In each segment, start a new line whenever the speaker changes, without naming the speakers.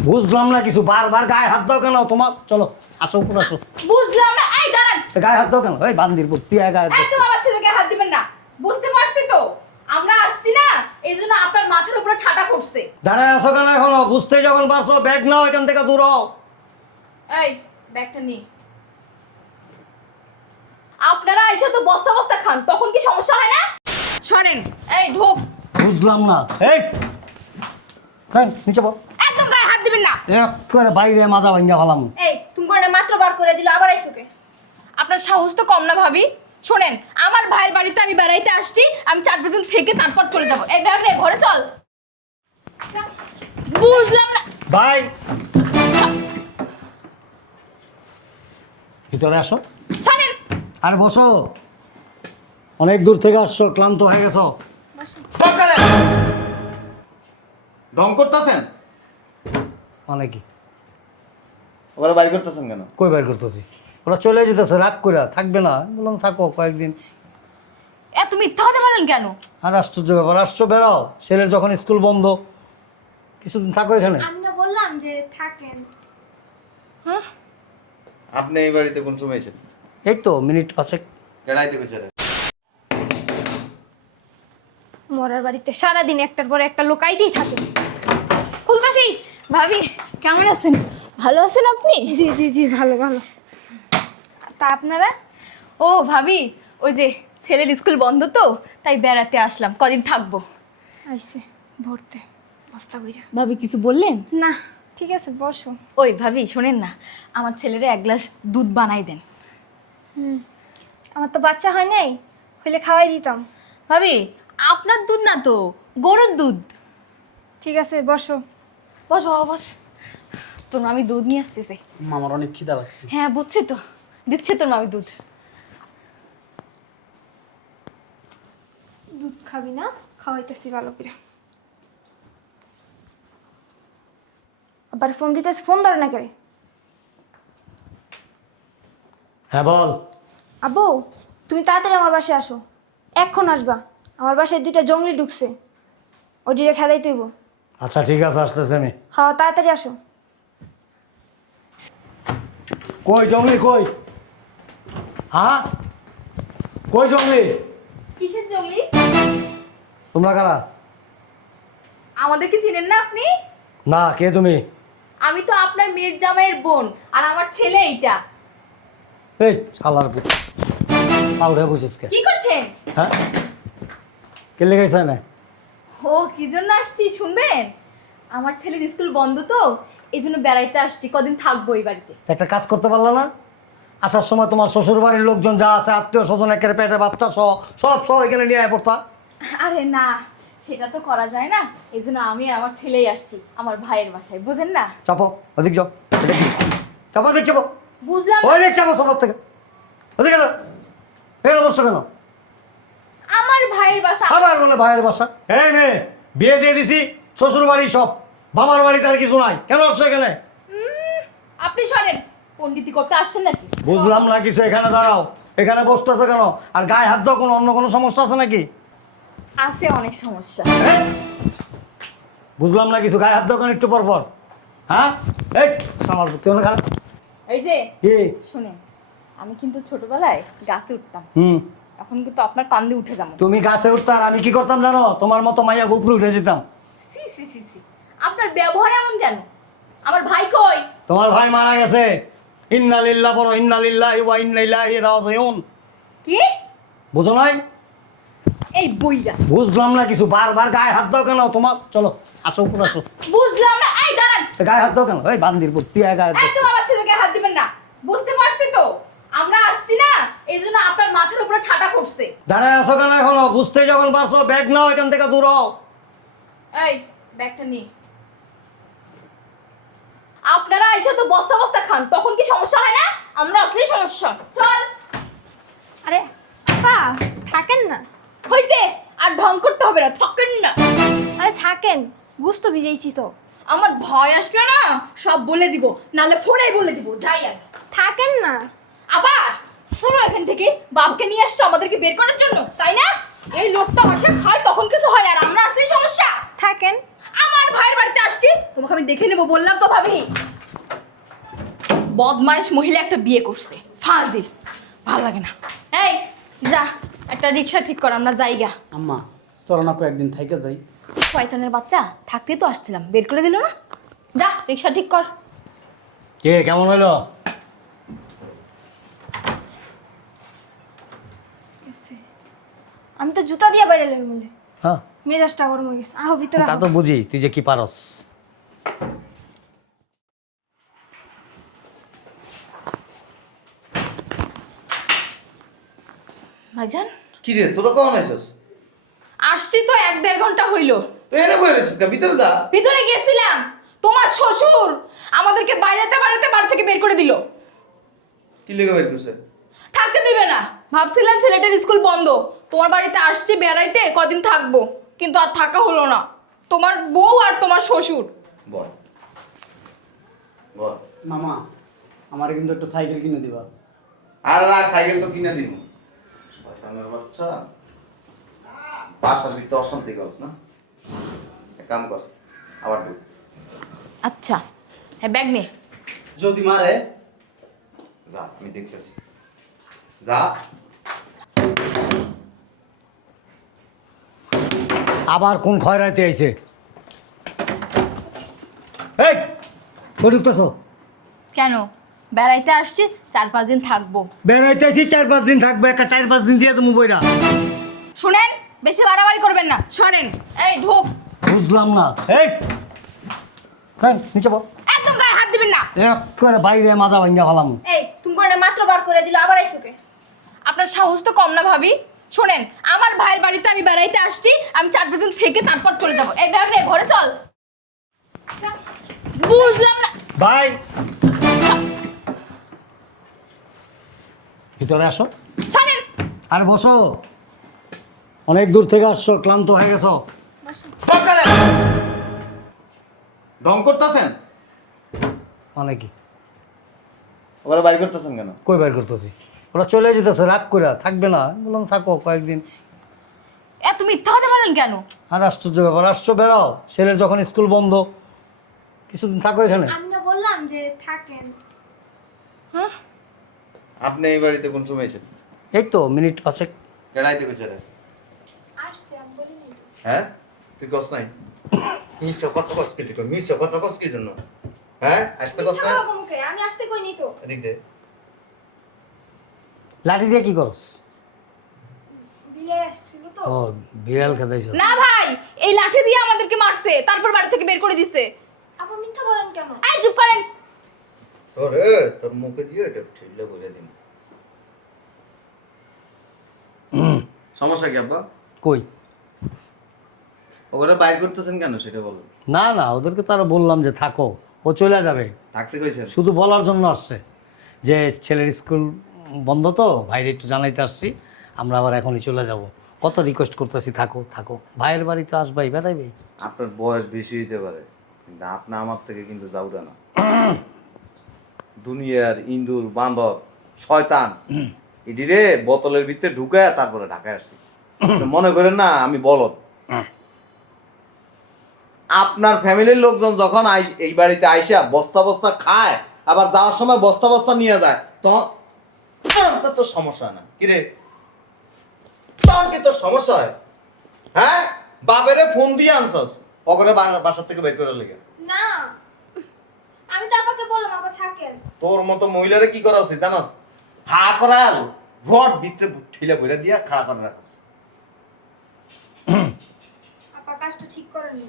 বুঝলাম না কিছু, বারবার গায়ে হাত দাও কেন তোমার? চলো আসো, উপর আসো।
বুঝলাম না, এই দাঁড়ান।
গায়ে হাত দাও কেন? এই বান্দির পুত, তুই গায়ে হাত দিস।
একদম আমার ছেলেকে হাত দিবেন না। বুঝতে পারছি তো, আমরা আসছি না, এই জন্য আপনার মাথার উপরে ঠাটা করছে।
দাঁড়ায় আছো কেন এখনো? বুঝতে যখন পারছো ব্যাগ নাও, এখান থেকে দূর হও।
এই ব্যাগটা নি। আপনারা এসে তো বস্তা বস্তা খান, তখন কি সমস্যা হয় না? সরেন, এই ঢোক।
বুঝলাম না। এই হ্যাঁ, নিচে বল।
একদম গায়ে হাত দিবেন না।
এক করে বাইরে মাজা ভাঙ্গা ফেলাম।
এই তুমি করে মাত্র বার করে দিল, আবার আইসোকে।
আপনার সাহস তো কম না ভাবি। শোনেন, আমার ভাইয়ের বাড়িতে আমি বেড়াইতে আসছি, আমি 4 দিন থেকে তারপর চলে যাব। এই ব্যাগ নিয়ে ঘরে চল। বুঝলাম না।
ভাই ভিতরে আসো।
ছাড়েন।
আর বসো, অনেক দূর থেকে আসছো, ক্লান্ত হয়ে গেছো।
ঢং করতেছেন?
মানে কি?
ওরা বাড়ি করতেছেন কেন?
কই বাইর করতেছি? ওরা চলে যেতেছে, রাগ করে থাকবে না। বললাম থাকো কয়েকদিন।
এত মিথ্যা হতে পারলেন কেন?
আর আশ্চর্য ব্যাপার, আসছো বেরাও, ছেলের যখন স্কুল বন্ধ, কিছুদিন থাকো এখানে।
আমি না বললাম যে থাকেন।
হ্যাঁ,
আপনি এই বাড়িতে কোন সময় এসেছেন?
এই তো মিনিট 5।
কেড়াইতে গেছে?
মরার বাড়িতে সারাদিন একটার পর একটা লোক আইতেই থাকে।
খুলতাছি। ভাবি কেমন আছেন? ভালো আছেন আপনি?
জি জি জি, ভালো ভালো। তা আপনারা?
ও ভাবি, ওই যে ছেলের স্কুল বন্ধ তো, তাই বেড়াতে আসলাম, কদিন থাকবো।
আইসে ভরতে বস্তা বইরা।
ভাবি কিছু বললেন?
না ঠিক আছে, বসো।
ওই ভাবি শোনেন না, আমার ছেলেরে 1 গ্লাস দুধ বানাই দেন।
আমার তো বাচ্চা হয় নাই, হইলে খাওয়াই দিতাম।
ভাবি আপনার দুধ না তো, গরুর দুধ।
ঠিক আছে বসো।
বস বাবা বস। তোর মামি দুধ নিয়ে আসতেছে।
আমার অনেক খিদা লাগছে।
হ্যাঁ বুঝছি তো, দিচ্ছে তোর মামি দুধ।
দুধ খাবি না? খাওয়াইতেছি ভালো করে। আবার ফোন দিতেছি, ফোন ধরে না করে।
হ্যাঁ বল।
আব্বু তুমি তাড়াতাড়ি আমার বাসায় আসো, এখন আসবা। আমার বাসায় 2টা জঙ্গলি ঢুকছে, ওটিরে খেলাই তুইব।
আচ্ছা ঠিক আছে, আসতেছে আমি।
হ্যাঁ তাড়াতাড়ি আসো।
কই জঙ্গলি কই? হ্যাঁ কই জঙ্গলি?
কিসের জঙ্গলি?
তোমরা কারা?
আমাদেরকে চিনেন না আপনি?
না, কে তুমি?
আমি তো আপনার মেয়ের জামাইয়ের বোন, আর আমার ছেলে এইটা।
এই শালার পুত, পাউডার বসেছ কে?
কি করছেন?
হ্যাঁ কে লেগেছে না?
ও কি জন্য আসছি শুনবেন? আমার ছেলের স্কুল বন্ধ তো, এই জন্য বেড়াইতে আসছি, কদিন থাকবো এই বাড়িতে।
একটা কাজ করতে পারলা না? আসার সময় তোমার শ্বশুর বাড়ির লোকজন যা আছে, আত্মীয় স্বজন, একের পেটে বাচ্চা সহ সব এখানে নিয়ে আয় পড়তা।
আরে না, সেটা তো করা যায় না, এই জন্য আমি আর আমার ছেলেই আসছি আমার ভাইয়ের বাসায়, বুঝেন না?
চাপো ওদিক যাও। এটা কি? চাপো ওদিক চাপো।
বুঝলাম
ওই
না।
দিক চাপো সবার থেকে। ওদিকে না, এখানে বসছো কেন?
আমার ভাইয়ের বাসা।
আবার বলে ভাইয়ের বাসা। এই মেয়ে, বিয়ে দিয়ে দিছি, শ্বশুর বাড়ি সব, বাবার বাড়িতে আর কিছু নাই, কেন আসছো এখানে?
আপনি সরেন, পণ্ডিতি করতে আসছেন নাকি?
বুঝলাম না কিছু, এখানে দাঁড়াও। এখানে বসতেছো কেন? আর গায়ে হাত দাও, কোনো অন্য কোনো সমস্যা আছে নাকি?
আছে অনেক সমস্যা।
হ্যাঁ? বুঝলাম না কিছু, গায়ে হাত দাও কেন একটু পর পর? হ্যাঁ এই আমার কেউ না খারাপ
এই যে
কি?
শুনেন, আমি কিন্তু ছোটবেলায় গাছে উঠতাম, এখন কিন্তু আপনার কান্দে উঠে যাবো।
তুমি গাছে উঠতে আর আমি কি করতাম জানো? তোমার মতো মাইয়া উপরে উঠে যেতাম।
সি সি সি সি, আপনার ব্যবহার এমন কেন? আমার ভাই কই?
তোমার ভাই মারা গেছে। ইন্না লিল্লাহ বলো, ইন্না লিল্লাহি ওয়া ইন্না ইলাইহি রাজিউন।
কি?
বুঝো নাই?
এই বইরা।
বুঝলাম না কিছু, বারবার গায়ে হাত দাও কেন তোমার? চলো আসো, উপর আসো।
বুঝলাম না, এই দাঁড়ান।
গায়ে হাত দাও কেন? এই বান্দির পুত, তুই গায়ে হাত দিস।
একদম আমার ছেলেকে হাত দিবেন না। বুঝতে পারছি তো, আমরা আসছি না, এই জন্য আপনার মাথার উপরে ঠাটা করছে।
দাঁড়ায় আছো কেন এখনো? বুঝতে যখন পারছো ব্যাগ নাও, এখান থেকে দূর হও।
এই ব্যাগটা নি। আপনারা এসে তো বস্তা বস্তা খান, তখন কি সমস্যা হয় না? আমরা আসলেই সমস্যা। চল।
আরে আপা থাকেন না।
হইছে, আর ঢং করতে হবে না, থাকেন না।
আরে থাকেন, গুস্ত ভিজাইছি তো।
আমার ভয় আসলে না সব বলে দিব, নালে ফোনেই বলে দিব। যাই আমি।
থাকেন না।
আবার শোনো, এখান থেকে বাপকে নিয়ে আসছো আমাদেরকে বের করার জন্য, তাই না? এই লোকটা আসে খায়, তখন কিছু হয় না, আর আমরা আসলেই সমস্যা।
থাকেন।
আমার ভাইয়ের বাড়িতে আসছি, তোমাকে আমি দেখে নেবো বললাম তো ভাবি। বদমাইশ মহিলা একটা বিয়ে করছে, ফাজিল, ভালো লাগে না। এই যা একটা রিক্সা ঠিক কর, আমরা যাইগা।
আম্মা চলো না কয়েকদিন থাইকা যাই।
শয়তানের বাচ্চা, থাকতেই তো আসছিলাম, বের করে দিল না। যা রিক্সা ঠিক কর।
কে কেমন হলো?
আমি তো জুতা দিয়ে বাইরে এলাম বলে
হ্যাঁ
মেজাজটা গরম হয়ে গেছে। আহো ভিতরে
তা
আহো।
তো বুঝি তুই যে কি পারস।
ভাইজান
কি রে তোরা কখন আইছস?
আসছি তো 1-1.5 ঘন্টা হইলো।
তুই এনে বই রেছিস কা? ভিতরে যা।
ভিতরে গেছিলাম, তোমার শ্বশুর আমাদেরকে বাইরেতে বাড়ি থেকে বের করে দিল।
কি লেগে বের করছে?
থাকতে দিবে না, ভাবছিলাম ছেলেটার স্কুল বন্ধ, তোমার বাড়িতে আসছি বেড়াইতে, কদিন থাকবো, কিন্তু আর থাকা হলো না। তোমার বউ আর তোমার শ্বশুর।
বল বল।
মামা আমার কিন্তু একটা সাইকেল কিনে দিবা।
আর রাখ, সাইকেল তো কিনে দিব। শয়তানের বাচ্চা, বাসার ভিতরে অশান্তি করছ না? এক কাম কর, আবার ঢুক।
আচ্ছা হ্যাঁ, ব্যাগ নে।
যদি মারে
যা, আমি দেখতেছি। যা।
আবার কোন খয়রাইতে আইছে? এই কই ঢুকতেছো?
কেন? বেড়াইতে আসছি, 4-5 দিন থাকবো।
বেড়াইতে আইছি 4-5 দিন থাকবে, একটা 4-5 দিন দিয়ে তুমি বইরা।
শুনেন, বেশি বাড়াবাড়ি করবেন না, সরেন। এই ঢোক।
বুঝলাম না। এই হ্যাঁ নিচে বল।
একদম গায়ে হাত দিবেন না।
এক করে বাইরে মাজা ভাঙ্গা ফেলাম।
এই তুমি করে মাত্র বার করে দিল, আবার আইসোকে।
আপনার সাহস তো কম না ভাবি। শোনেন, আমার ভাইয়ের বাড়িতে আমি বেড়াইতে আসছি, আমি 4-5 দিন থেকে তারপর চলে যাব। এই ব্যাগ নিয়ে ঘরে চল। বুঝলাম না।
ভাই ভিতরে আসো।
ছাড়েন।
আর বসো, অনেক দূর থেকে আসছো, ক্লান্ত হয়ে গেছো।
ঢং করতেছেন?
মানে কি?
ওরা বাড়ি করতেছেন কেন?
কই বাইর করতেছি? ওরা চলে যেতেছে রাগ করে, থাকবে না। বললাম থাকো কয়েকদিন।
এত মিথ্যা কথা বলেন কেন?
আর আশ্চর্য ব্যাপার, আসছো বেড়াও, ছেলের যখন স্কুল বন্ধ, কিছুদিন থাকো এখানে।
আমি না বললাম যে থাকেন।
হ্যাঁ,
আপনি এই বাড়িতে কোন সময় এসেছেন?
এই তো মিনিট 5।
কেড়াইতে কইছে রে?
আসছে আমি বলিনি তো।
হ্যাঁ, তুই কস নাই? মিশো কত কস কি লিখো? মিশো কত কস কি জন্য? হ্যাঁ, আসতে কস নাই?
মুখে আমি আসতে কইনি তো।
এদিক দে।
লাঠি দিয়ে কি করস?
বিলে আসছিল তো।
ও বিড়াল খেদাইছ।
না ভাই, এই লাঠি দিয়ে আমাদেরকে মারছে, তারপর বাড়ি থেকে বের করে দিছে।
আপা মিথ্যা বলেন কেন?
এই চুপ করেন।
তোর মুখে দিয়ে এটা ঠেলে বলে দিন। সমস্যা কি আব্বা?
কই?
ওরা বাইর করতেছেন কেন সেটা বলো।
না না, ওদেরকে তো আরো বললাম যে থাকো, ও চলে যাবে।
থাকতে কইছেন?
শুধু বলার জন্য আসছে যে ছেলের স্কুল বন্ধ তো, ভাইরে একটু জানাইতে আসছি, আমরা আবার এখনই চলে যাব। কত রিকোয়েস্ট করতেছি থাকো থাকো, ভাইয়ের বাড়িতে আসবাই, বেড়াইবে।
আপনার বয়স বেশি হইতে পারে, কিন্তু আপনি আমার থেকে কিন্তু যাউরা না। দুনিয়ার ইন্দুর বান্দর শয়তান এটি রে বোতলের ভিতরে ঢুকায় তারপরে ঢাকায় আসছি। মনে করেন না আমি বলদ। আপনার ফ্যামিলির লোকজন যখন এই বাড়িতে আইসা বস্তা বস্তা খায়, আবার যাওয়ার সময় বস্তা বস্তা নিয়ে যায়, তখন তোর সমস্যা হয় না কি রে? তখন কি তোর সমস্যা হয়? হ্যাঁ, বাবেরে ফোন দিয়ে আনছস ওগরে বাসা থেকে বের করে লেগে।
না আমি তো আপাকে বললাম আপা থাকেন।
তোর মতো মহিলারে কি করা উচিত জানাস? হা করাল রড ভিতরে ঠেলে বইরা দিয়া খাড়া করে রাখছ।
আপা কাজটা ঠিক করেননি।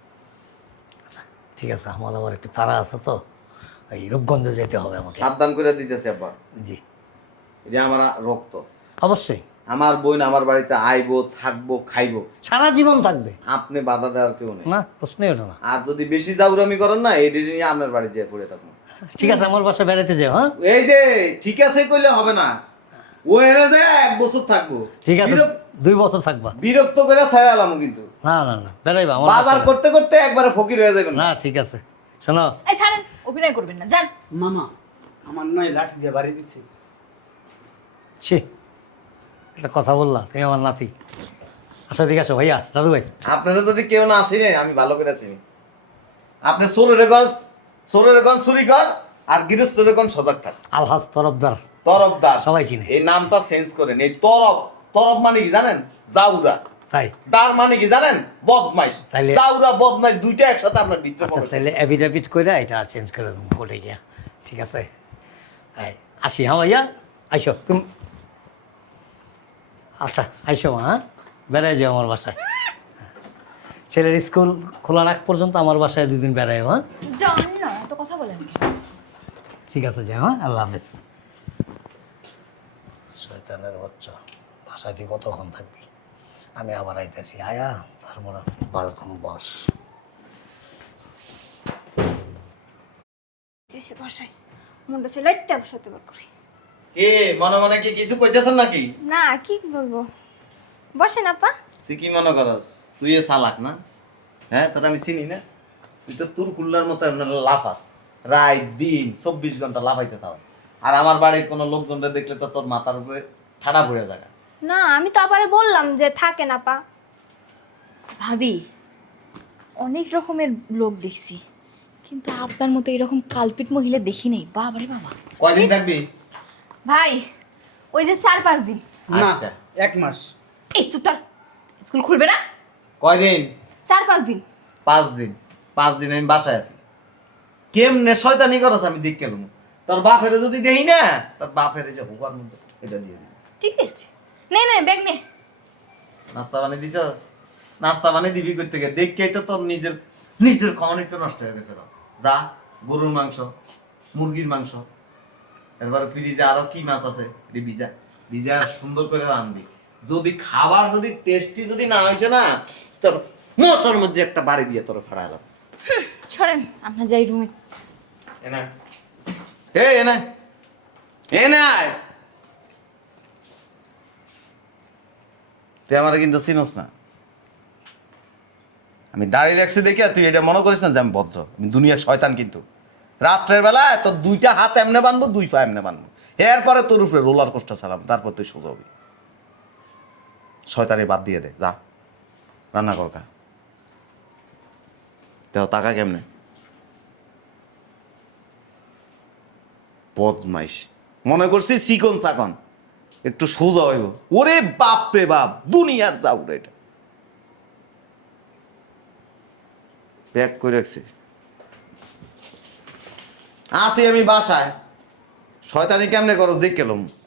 ঠিক আছে, আমার আবার একটু তাড়া আছে তো, এই রূপগঞ্জে যেতে হবে আমাকে।
সাবধান করে দিতেছে আব্বা,
জি
এটা আমার রক্ত।
অবশ্যই,
আমার বোন আমার বাড়িতে আইবো, থাকবো, খাইবো,
সারা জীবন থাকবে।
আপনি বাধা দেওয়ার কেউ নেই।
না, প্রশ্নই ওঠে না।
আর যদি বেশি জাউরামি করেন না, এই নিয়ে আপনার বাড়ি যেয়ে পড়ে থাকবো।
ঠিক আছে, আমার বাসায় বেড়াতে যাও। হ্যাঁ
এই যে ঠিক আছে কইলে হবে না, ও এনে যে 1 বছর থাকবো।
ঠিক আছে, 2 বছর থাকবা।
বিরক্ত করে ছাড়া আলাম কিন্তু।
না না না, বেড়াইবা আমার
বাজার
বাসায়।
করতে করতে একবারে ফকির হয়ে যাবেন।
না ঠিক আছে, শোনো।
এই ছাড়েন, অভিনয় করবেন না, যান।
মামা আমার নয় লাঠি দিয়ে বাড়ি দিচ্ছে।
ছি, একটা কথা বললা তুমি আমার নাতি। আচ্ছা ঠিক আছে ভাইয়া, দাদু ভাই।
আপনারা যদি কেউ না চিনে আমি ভালো করে চিনি। আপনি চোরের গন চুরি কর, আর গৃহস্থের গন সজাগ থাক।
আলহাজ তরফদার
তরফদার
সবাই চিনে।
এই নামটা চেঞ্জ করেন। এই তরফ মানে কি জানেন? জাউরা।
তাই
দার মানে কি জানেন? বদমাইশ।
তাইলে-
জাউরা বদমাইশ দুইটা একসাথে আপনার ভিতরে
আচ্ছা
প্রবেশ
তাহলে এফিডেভিট করে এটা চেঞ্জ করে দেবো কোর্টে গিয়া, ঠিক আছে? এই আসি হ্যাঁ ভাইয়া, আইসো তুমি। আচ্ছা আইসো মা, হ্যাঁ বেড়াই যাও আমার বাসায়। ছেলের স্কুল খোলা রাখ পর্যন্ত আমার বাসায় 2 দিন বেড়াই, হ্যাঁ
জানি না এত কথা বলেন কেন?
ঠিক আছে যাও, হ্যাঁ আল্লাহ হাফেজ। শয়তানের বাচ্চা, বাসায় তুই কতক্ষণ থাকবি? আমি আবার আইতেছি, আয়া তারপর বারক্ষণ বস।
দিছি বাসায় মনটা ছিল একটা বসাতে বার করি।
কে মনে মনে কি কিছু কইতেছেন নাকি?
না কি বলবো, বসেন আপা।
তুই কি মনে করস তুই এ চালাক না? হ্যাঁ তোর আমি চিনি না? তুই তো তোর কুল্লার মতো লাফাস, রাত দিন 24 ঘন্টা লাফাইতে থাকস। আর আমার বাড়ির কোনো লোকজনটা দেখলে তো তোর মাথার উপরে ঠাড়া পড়ে যায়।
না আমি তো আবারে বললাম যে থাকেন আপা।
ভাবি, অনেক রকমের লোক দেখছি, কিন্তু আপনার মতো এরকম কালপিট মহিলা দেখি নাই। বাবারে বাবা।
কয়দিন থাকবি?
ভাই ওই যে 4-5 দিন।
না
আচ্ছা।
1 মাস।
এই চুপটার, স্কুল খুলবে না?
কয়দিন?
4-5 দিন।
5 দিন। 5 দিন আমি বাসায় আছি। কেমনে শয়তানি করস আমি দেখ কেন? তোর বাপেরে যদি দেই না, তোর বাপেরে যে হুকার মধ্যে এটা দিয়ে দিবি।
ঠিক আছে, নে নে ব্যাগ নে।
নাস্তা বানিয়ে দিছস? নাস্তা বানিয়ে দিবি কই থেকে? দেখকেই তো তোর নিজের কমানি তো নষ্ট হয়ে গেছে। যা গরুর মাংস, মুরগির মাংস, এরপরে ফ্রিজে আরো কি মাছ আছে এটি ভিজা সুন্দর করে রান্নবি। যদি খাবার যদি টেস্টি যদি না হয়েছে না, তোর মোটর মধ্যে একটা বাড়ি দিয়ে তোর ফাড়াইলাম।
সরেন, আপনার যাই রুমে।
এনা এনা এনা তুই আমার কিন্তু চিনস না। আমি দাঁড়িয়ে রাখছি দেখি তুই এটা মনে করিস না যে আমি ভদ্র। আমি দুনিয়ার শয়তান। কিন্তু রাত্রের বেলায় তোর 2টা হাত এমনে বানবো, 2 পা এমনে বানবো, এরপরে তোর উপরে রোলার কোস্টার চালাম, তারপর তুই সোজা হবি। শয়তানি বাদ দিয়ে দে, যা রান্না কর খা। দেও টাকা কেমনে? বদমাইশ মনে করছি চিকন চাকন, একটু সোজা হইব। ওরে বাপ রে বাপ, দুনিয়ার চাউর এটা। প্যাক করে রাখছি, আসি আমি বাসায়। শয়তানি কেমনে করস দেখ কেলাম।